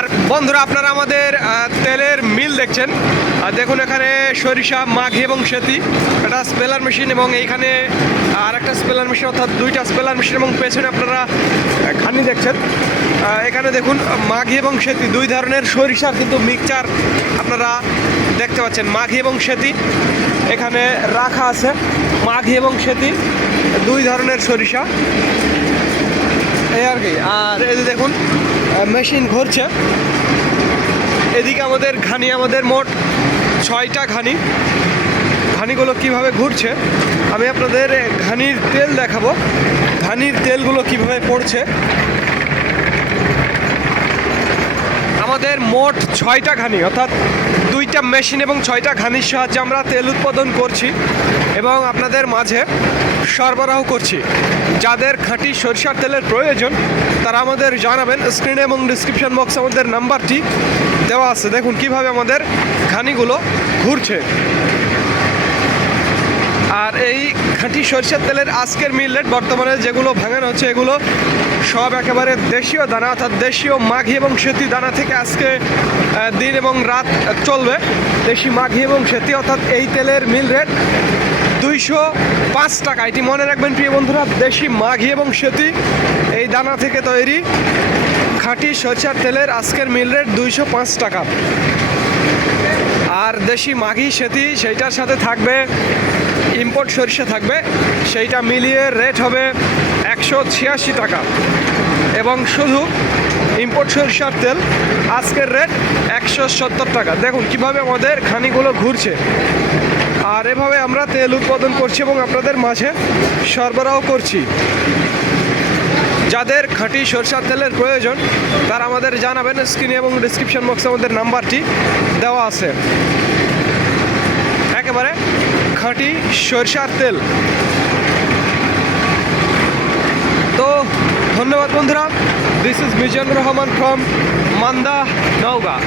আর বন্ধুরা, আপনারা আমাদের তেলের মিল দেখছেন। আর দেখুন এখানে সরিষা মাঘি এবং সেতি। একটা স্পেলার মেশিন এবং এইখানে আর একটা স্পেলার মেশিন, অর্থাৎ দুইটা স্পেলার মেশিন এবং পেছনে আপনারা খানি দেখছেন। এখানে দেখুন মাঘি এবং সেতি, দুই ধরনের সরিষার কিন্তু মিক্সচার আপনারা দেখতে পাচ্ছেন মাঘি এবং সেতি। এখানে রাখা আছে মাঘি এবং সেতি, দুই ধরনের সরিষা। এই আর কি। আর এই যে দেখুন মেশিন ঘুরছে। এদিকে আমাদের ঘানি, আমাদের মোট ছয়টা ঘানি। ঘানিগুলো কীভাবে ঘুরছে, আমি আপনাদের ঘানির তেল দেখাবো। ঘানির তেলগুলো কীভাবে পড়ছে। আমাদের মোট ছয়টা ঘানি, অর্থাৎ দুইটা মেশিন এবং ছয়টা ঘানির সাহায্যে আমরা তেল উৎপাদন করছি এবং আপনাদের মাঝে সরবরাহ করছি। যাদের খাঁটি সরিষার তেলের প্রয়োজন, তারা আমাদের জানাবেন স্ক্রিনে এবং ডিসক্রিপশন বক্সে আমাদের নাম্বারটি দেওয়া আছে। দেখুন কীভাবে আমাদের ঘানিগুলো ঘুরছে। আর এই খাঁটি সরিষার তেলের আজকের মিল রেট বর্তমানে যেগুলো ভাঙানো হচ্ছে, এগুলো সব একেবারে দেশীয় দানা, অর্থাৎ দেশীয় মাঘি এবং সেতি দানা থেকে আজকে দিন এবং রাত চলবে। দেশি মাঘি এবং সেতি, অর্থাৎ এই তেলের মিল রেট দুইশো পাঁচ টাকা। এটি মনে রাখবেন প্রিয় বন্ধুরা, দেশি মাঘি এবং সেতি। এই দানা থেকে তৈরি খাঁটি সরিষার তেলের আজকের মিল রেট দুইশো পাঁচ টাকা। আর দেশি মাঘি, সেতি, সেইটার সাথে থাকবে ইম্পোর্ট সরিষা থাকবে, সেইটা মিলিয়ে রেট হবে একশো ছিয়াশি টাকা। এবং শুধু ইম্পোর্ট সরিষার তেল, আজকের রেট একশো সত্তর টাকা। দেখুন কীভাবে আমাদের খানিগুলো ঘুরছে। আর এভাবে আমরা তেল উৎপাদন করছি এবং আপনাদের মাঝে সরবরাহ করছি। যাদের খাঁটি সরষার তেলের প্রয়োজন, তারা আমাদের জানাবেন স্ক্রিনে এবং ডিসক্রিপশন বক্সে আমাদের নাম্বারটি দেওয়া আছে। একেবারে খাঁটি সরষার তেল। তো ধন্যবাদ বন্ধুরা this is Mizanur Rahman from Manda Naogaon.